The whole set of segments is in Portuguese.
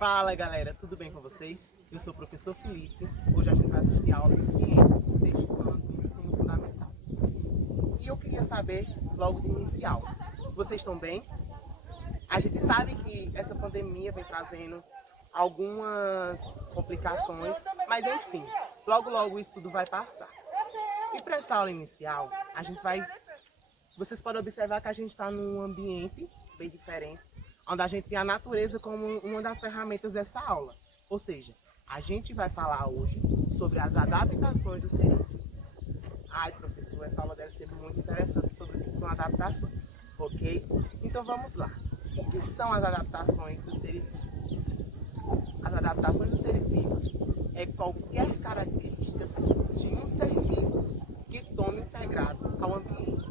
Fala galera, tudo bem com vocês? Eu sou o professor Felipe. Hoje a gente vai assistir a aula de ciências do sexto ano do ensino fundamental. E eu queria saber, logo de inicial, vocês estão bem? A gente sabe que essa pandemia vem trazendo algumas complicações, mas enfim, logo isso tudo vai passar. E para essa aula inicial, vocês podem observar que a gente está num ambiente bem diferente, onde a gente tem a natureza como uma das ferramentas dessa aula. Ou seja, a gente vai falar hoje sobre as adaptações dos seres vivos. Ai, professor, essa aula deve ser muito interessante sobre o que são adaptações, ok? Então vamos lá. O que são as adaptações dos seres vivos? As adaptações dos seres vivos é qualquer característica de um ser vivo que tome integrado ao ambiente.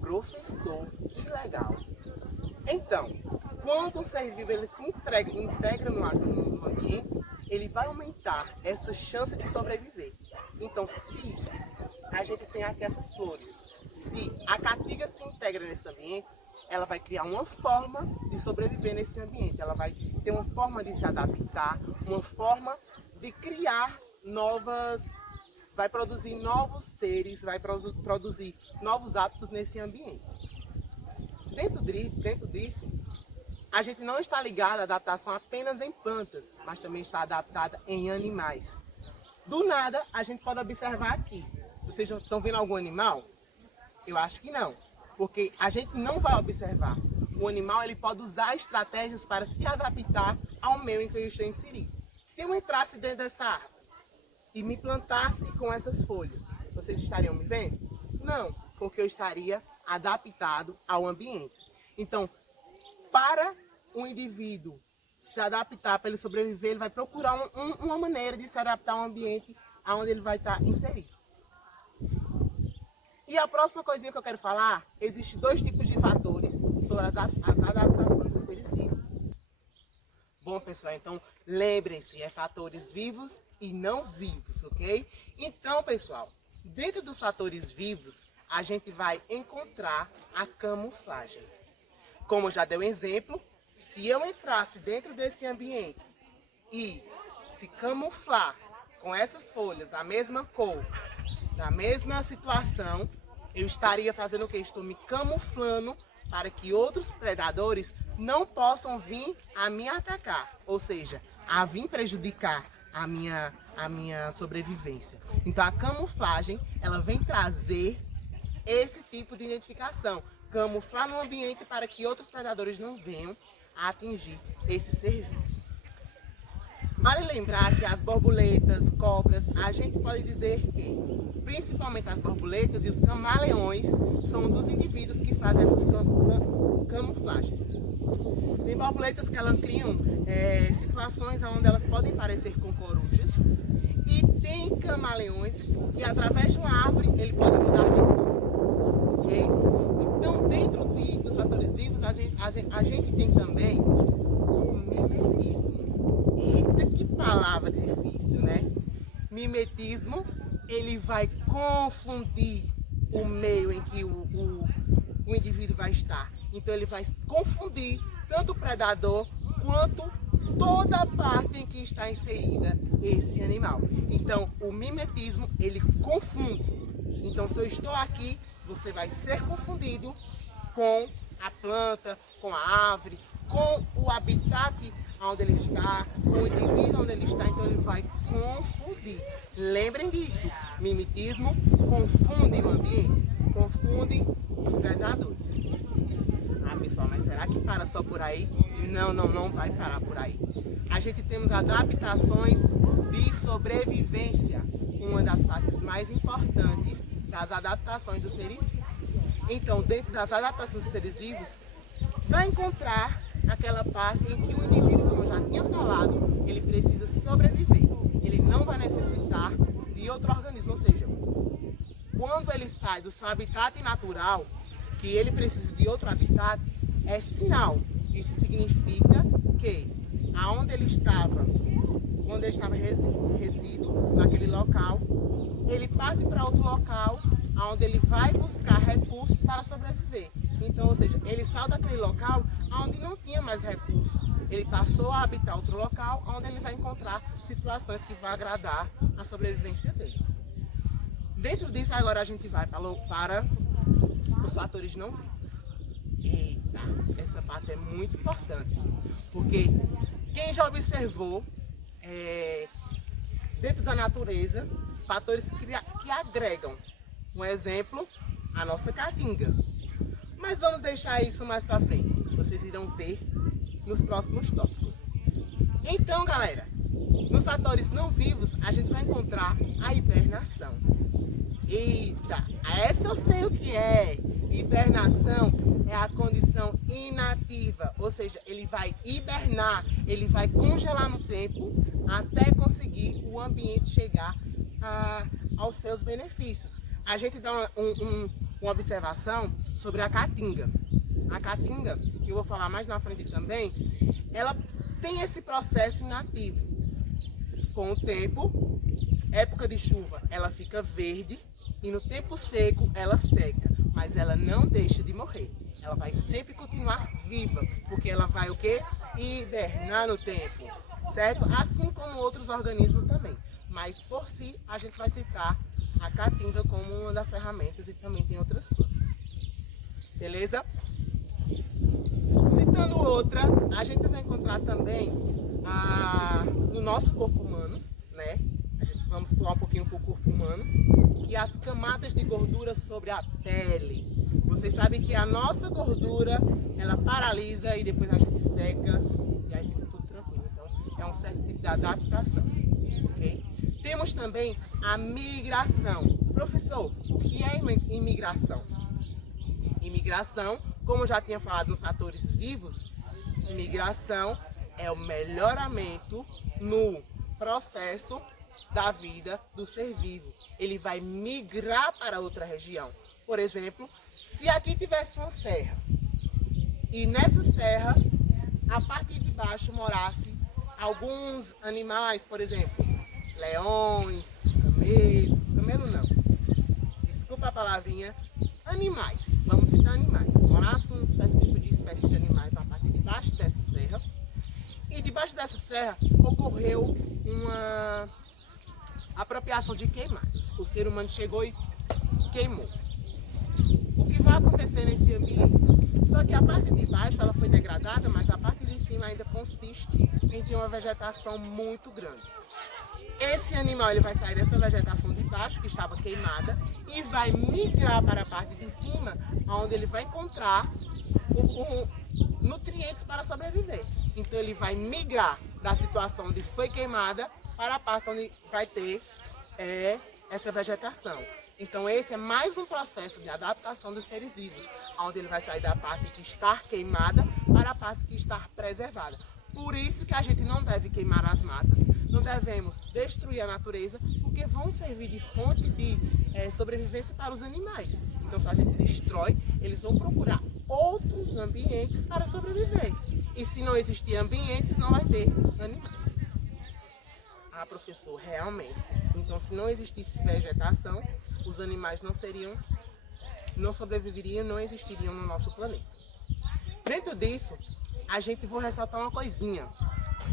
Professor, que legal! Então, quando um ser vivo ele se integra no ambiente, ele vai aumentar essa chance de sobreviver. Então, se a gente tem aqui essas flores, se a caatinga se integra nesse ambiente, ela vai criar uma forma de sobreviver nesse ambiente. Ela vai ter uma forma de se adaptar, uma forma de criar vai produzir novos seres, vai produzir novos hábitos nesse ambiente. Dentro disso, a gente não está ligado à adaptação apenas em plantas, mas também está adaptada em animais. Do nada, a gente pode observar aqui. Vocês estão vendo algum animal? Eu acho que não, porque a gente não vai observar. O animal ele pode usar estratégias para se adaptar ao meio em que eu estou inserido. Se eu entrasse dentro dessa árvore e me plantasse com essas folhas, vocês estariam me vendo? Não, porque eu estaria adaptado ao ambiente. Então, para um indivíduo se adaptar, para ele sobreviver, ele vai procurar uma maneira de se adaptar ao ambiente onde ele vai estar inserido. E a próxima coisinha que eu quero falar, existem dois tipos de fatores sobre as adaptações dos seres vivos. Bom, pessoal, então lembrem-se, é fatores vivos e não vivos, ok? Então, pessoal, dentro dos fatores vivos, a gente vai encontrar a camuflagem. Como eu já dei um exemplo, se eu entrasse dentro desse ambiente e se camuflar com essas folhas da mesma cor, da mesma situação, eu estaria fazendo o quê? Estou me camuflando para que outros predadores não possam vir a me atacar, ou seja, a vir prejudicar a minha sobrevivência. Então a camuflagem, ela vem trazer esse tipo de identificação, camuflar no ambiente para que outros predadores não venham a atingir esse ser vivo. Vale lembrar que as borboletas, cobras, a gente pode dizer que, principalmente as borboletas e os camaleões, são dos indivíduos que fazem essas camuflagens. Tem borboletas que elas criam situações onde elas podem parecer com corujas, e tem camaleões que, através de uma árvore, ele pode mudar de cor. Okay? Então, dentro dos fatores vivos, a gente tem também o mimetismo. Eita, que palavra difícil, né? Mimetismo, ele vai confundir o meio em que o indivíduo vai estar. Então, ele vai confundir tanto o predador quanto toda a parte em que está inserida esse animal. Então, o mimetismo, ele confunde. Então, se eu estou aqui, você vai ser confundido com a planta, com a árvore, com o habitat onde ele está, com o indivíduo onde ele está, então ele vai confundir. Lembrem disso, mimetismo confunde o ambiente, confunde os predadores. Ah, pessoal, mas será que para só por aí? Não vai parar por aí. A gente temos adaptações de sobrevivência, uma das partes mais importantes das adaptações dos seres vivos. Então, dentro das adaptações dos seres vivos, vai encontrar aquela parte em que o indivíduo, como eu já tinha falado, ele precisa sobreviver. Ele não vai necessitar de outro organismo, ou seja, quando ele sai do seu habitat natural, que ele precisa de outro habitat, é sinal. Isso significa que aonde ele estava, quando ele estava resíduo naquele local, ele parte para outro local, onde ele vai buscar recursos para sobreviver. Então, ou seja, ele saiu daquele local onde não tinha mais recurso. Ele passou a habitar outro local onde ele vai encontrar situações que vão agradar a sobrevivência dele. Dentro disso, agora a gente vai para os fatores não vivos. Eita, essa parte é muito importante, porque quem já observou dentro da natureza fatores que agregam, um exemplo, a nossa caatinga. Mas vamos deixar isso mais para frente, vocês irão ver nos próximos tópicos. Então, galera, nos fatores não vivos a gente vai encontrar a hibernação. Eita, essa eu sei o que é. Hibernação é a condição inativa, ou seja, ele vai hibernar, ele vai congelar no tempo até conseguir o ambiente chegar aos seus benefícios. A gente dá uma observação sobre a caatinga. A caatinga, que eu vou falar mais na frente também, ela tem esse processo inativo. Com o tempo, época de chuva, ela fica verde e no tempo seco ela seca, mas ela não deixa de morrer. Ela vai sempre continuar viva, porque ela vai o quê? Hibernar no tempo, certo? Assim como outros organismos também. Mas por si, a gente vai citar a caatinga como uma das ferramentas e também tem outras plantas. Beleza? Citando outra, a gente vai encontrar também no nosso corpo humano, né? Vamos pular um pouquinho para o corpo humano, que as camadas de gordura sobre a pele. Vocês sabem que a nossa gordura, ela paralisa e depois a gente seca e aí fica tudo tranquilo. Então, é um certo tipo de adaptação, ok? Temos também a migração. Professor, o que é imigração? Imigração, como eu já tinha falado nos fatores vivos, migração é o melhoramento no processo da vida do ser vivo. Ele vai migrar para outra região. Por exemplo, se aqui tivesse uma serra e nessa serra, a partir de baixo morasse alguns animais, por exemplo, leões, camelo não, desculpa a palavrinha, animais, vamos citar animais, morasse um certo tipo de espécie de animais na parte de baixo dessa serra, e debaixo dessa serra ocorreu uma apropriação de queimados. O ser humano chegou e queimou. O que vai acontecer nesse ambiente? Só que a parte de baixo ela foi degradada, mas a parte de cima ainda consiste em ter uma vegetação muito grande. Esse animal ele vai sair dessa vegetação de baixo, que estava queimada, e vai migrar para a parte de cima, onde ele vai encontrar nutrientes para sobreviver. Então ele vai migrar da situação onde foi queimada para a parte onde vai ter essa vegetação. Então esse é mais um processo de adaptação dos seres vivos, onde ele vai sair da parte que está queimada para a parte que está preservada. Por isso que a gente não deve queimar as matas, não devemos destruir a natureza, porque vão servir de fonte de sobrevivência para os animais. Então se a gente destrói, eles vão procurar outros ambientes para sobreviver. E se não existir ambientes, não vai ter animais. Ah, professor, realmente. Então se não existisse vegetação, os animais não sobreviveriam, não existiriam no nosso planeta. Dentro disso, a gente vai ressaltar uma coisinha,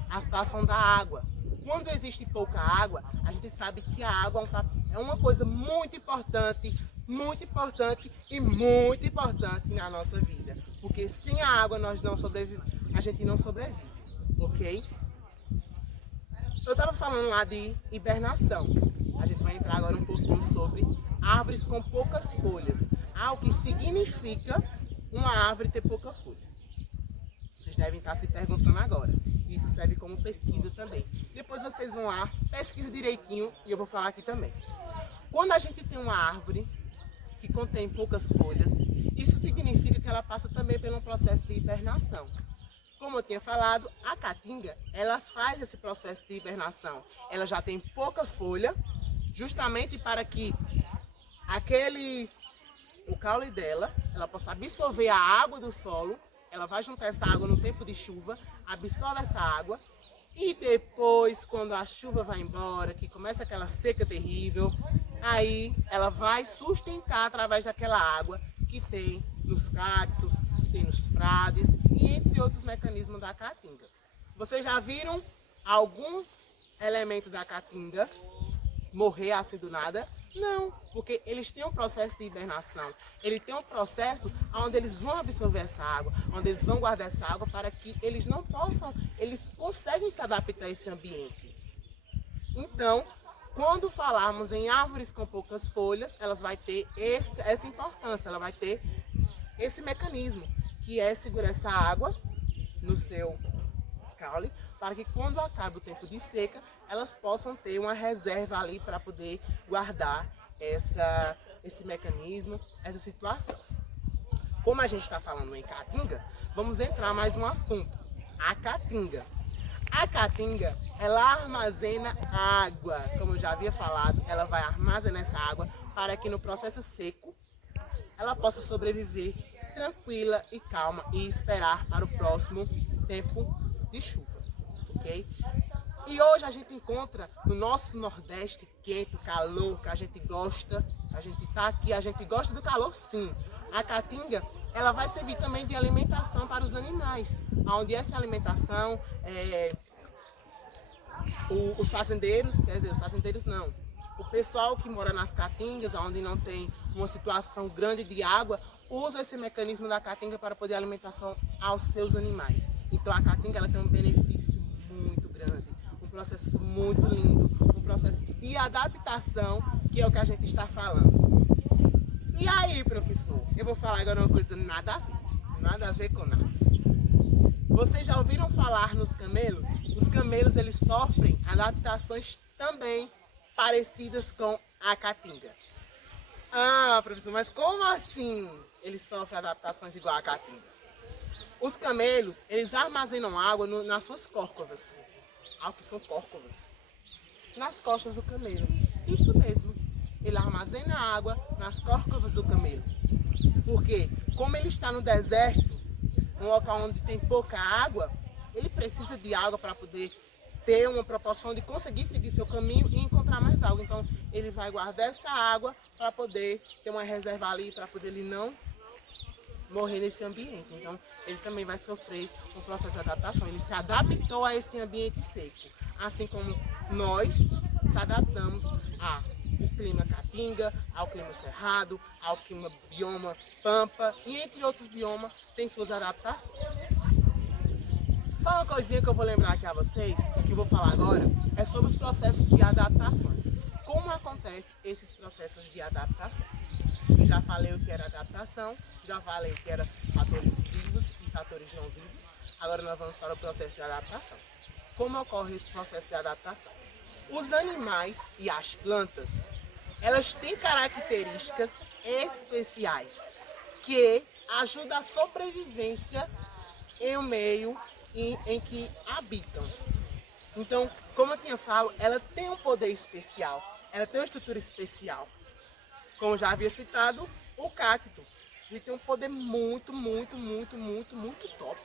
a situação da água. Quando existe pouca água, a gente sabe que a água é uma coisa muito importante e muito importante na nossa vida. Porque sem a água a gente não sobrevive, ok? Eu estava falando lá de hibernação. A gente vai entrar agora um pouquinho sobre árvores com poucas folhas. O que significa uma árvore ter pouca folha? Vocês devem estar se perguntando agora. Isso serve como pesquisa também. Depois vocês vão lá, pesquisa direitinho e eu vou falar aqui também. Quando a gente tem uma árvore que contém poucas folhas, isso significa que ela passa também por um processo de hibernação. Como eu tinha falado, a caatinga, ela faz esse processo de hibernação. Ela já tem pouca folha, justamente para que o caule dela, ela possa absorver a água do solo. Ela vai juntar essa água no tempo de chuva, absorve essa água e depois, quando a chuva vai embora, que começa aquela seca terrível, aí ela vai sustentar através daquela água que tem nos cactos, que tem nos frades e entre outros mecanismos da caatinga. Vocês já viram algum elemento da caatinga morrer assim do nada? Não, porque eles têm um processo de hibernação, ele tem um processo onde eles vão absorver essa água, onde eles vão guardar essa água para que eles não possam, eles conseguem se adaptar a esse ambiente. Então, quando falarmos em árvores com poucas folhas, elas vão ter essa importância, ela vai ter esse mecanismo, que é segurar essa água no seu caule, para que quando acabe o tempo de seca, elas possam ter uma reserva ali para poder guardar esse mecanismo, essa situação. Como a gente está falando em caatinga, vamos entrar mais um assunto, a caatinga. A caatinga, ela armazena água, como eu já havia falado, ela vai armazenar essa água para que no processo seco ela possa sobreviver tranquila e calma e esperar para o próximo tempo de chuva, ok? E hoje a gente encontra no nosso Nordeste quente, calor, que a gente gosta, a gente tá aqui, a gente gosta do calor sim. A caatinga, ela vai servir também de alimentação para os animais, onde essa alimentação, os fazendeiros, quer dizer, os fazendeiros não, o pessoal que mora nas caatingas, onde não tem uma situação grande de água, usa esse mecanismo da caatinga para poder alimentação aos seus animais. Então a caatinga, ela tem um benefício muito grande, um processo muito lindo, um processo de adaptação, que é o que a gente está falando. E aí, professor, eu vou falar agora uma coisa nada a ver com nada. Vocês já ouviram falar nos camelos? Os camelos, eles sofrem adaptações também parecidas com a caatinga. Ah, professor, mas como assim eles sofrem adaptações igual a caatinga? Os camelos, eles armazenam água nas suas córcovas. Ah, o que são córcovas? Nas costas do camelo. Isso mesmo. Ele armazena água nas córcovas do camelo. Porque, como ele está no deserto, um local onde tem pouca água, ele precisa de água para poder ter uma proporção de conseguir seguir seu caminho e encontrar mais água. Então, ele vai guardar essa água para poder ter uma reserva ali, para poder ele não morrer nesse ambiente. Então, ele também vai sofrer um processo de adaptação. Ele se adaptou a esse ambiente seco, assim como nós se adaptamos ao clima caatinga, ao clima cerrado, ao clima bioma pampa e entre outros biomas tem suas adaptações. Só uma coisinha que eu vou lembrar aqui a vocês, que eu vou falar agora, é sobre os processos de adaptações. Como acontecem esses processos de adaptação? Eu já falei o que era adaptação, já falei o que era fatores vivos e fatores não vivos. Agora nós vamos para o processo de adaptação. Como ocorre esse processo de adaptação? Os animais e as plantas, elas têm características especiais que ajudam a sobrevivência em um meio em que habitam. Então, como eu tinha falado, ela tem um poder especial, ela tem uma estrutura especial. Como já havia citado, o cacto, ele tem um poder muito top,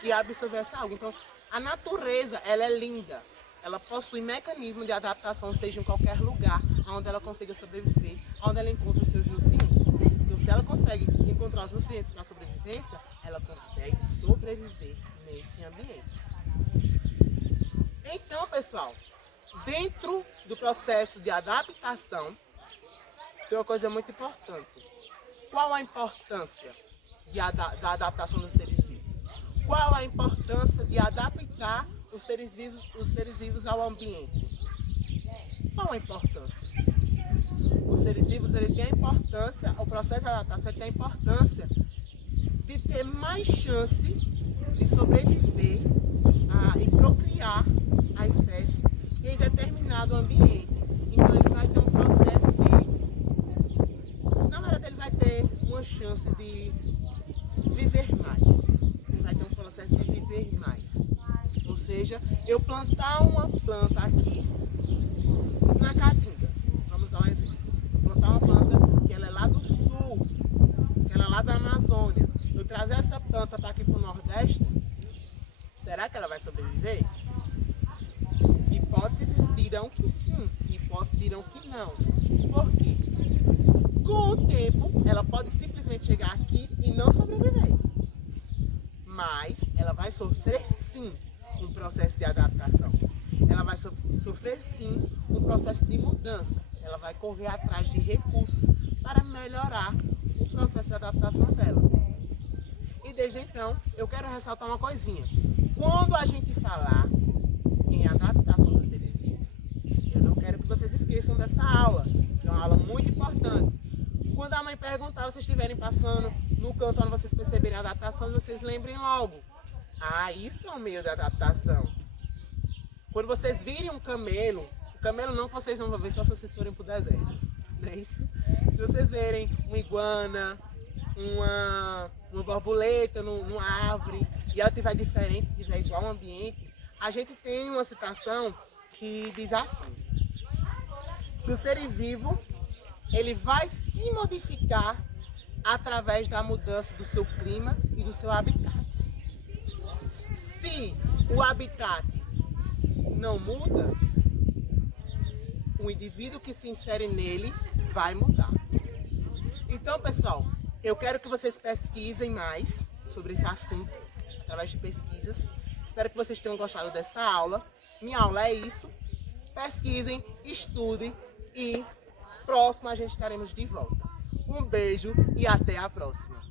que é absorver essa água. Então, a natureza, ela é linda. Ela possui mecanismo de adaptação, seja em qualquer lugar, onde ela consiga sobreviver, onde ela encontra os seus nutrientes. Então, se ela consegue encontrar os nutrientes para a sobrevivência, ela consegue sobreviver nesse ambiente. Então, pessoal, dentro do processo de adaptação, tem uma coisa muito importante. Qual a importância da adaptação dos seres vivos? Qual a importância de adaptar os seres vivos ao ambiente? Qual a importância? Os seres vivos, ele tem a importância, o processo de adaptação ele tem a importância de ter mais chance de sobreviver e procriar a espécie em determinado ambiente. Então ele vai ter um processo na verdade ele vai ter uma chance de viver mais. Ele vai ter um processo de viver mais. Ou seja, eu plantar uma planta aqui na caatinga. Vamos dar um exemplo. Plantar uma planta que ela é lá do sul, que ela é lá da Amazônia. Eu trazer essa planta para aqui para o Nordeste, será que ela vai sobreviver? Hipóteses dirão que sim, hipóteses dirão que não. Por quê? Com o tempo, ela pode simplesmente chegar aqui e não sobreviver. Mas ela vai sofrer sim um processo de adaptação. Ela vai sofrer sim um processo de mudança. Ela vai correr atrás de recursos para melhorar o processo de adaptação dela. E desde então, eu quero ressaltar uma coisinha. Quando a gente falar em adaptação dos seres vivos, eu não quero que vocês esqueçam dessa aula, que é uma aula muito importante. Quando a mãe perguntar, vocês estiverem passando no canto onde vocês perceberem a adaptação, vocês lembrem logo. Ah, isso é um meio de adaptação. Quando vocês virem um camelo, o camelo não que vocês não vão ver só se vocês forem para o deserto, não é isso? Se vocês verem uma iguana, uma borboleta numa árvore e ela estiver diferente, estiver igual ao ambiente, a gente tem uma citação que diz assim, que o ser vivo ele vai se modificar através da mudança do seu clima e do seu habitat. Se o habitat não muda, o indivíduo que se insere nele vai mudar. Então, pessoal, eu quero que vocês pesquisem mais sobre esse assunto, através de pesquisas. Espero que vocês tenham gostado dessa aula. Minha aula é isso. Pesquisem, estudem e próximo a gente estaremos de volta. Um beijo e até a próxima.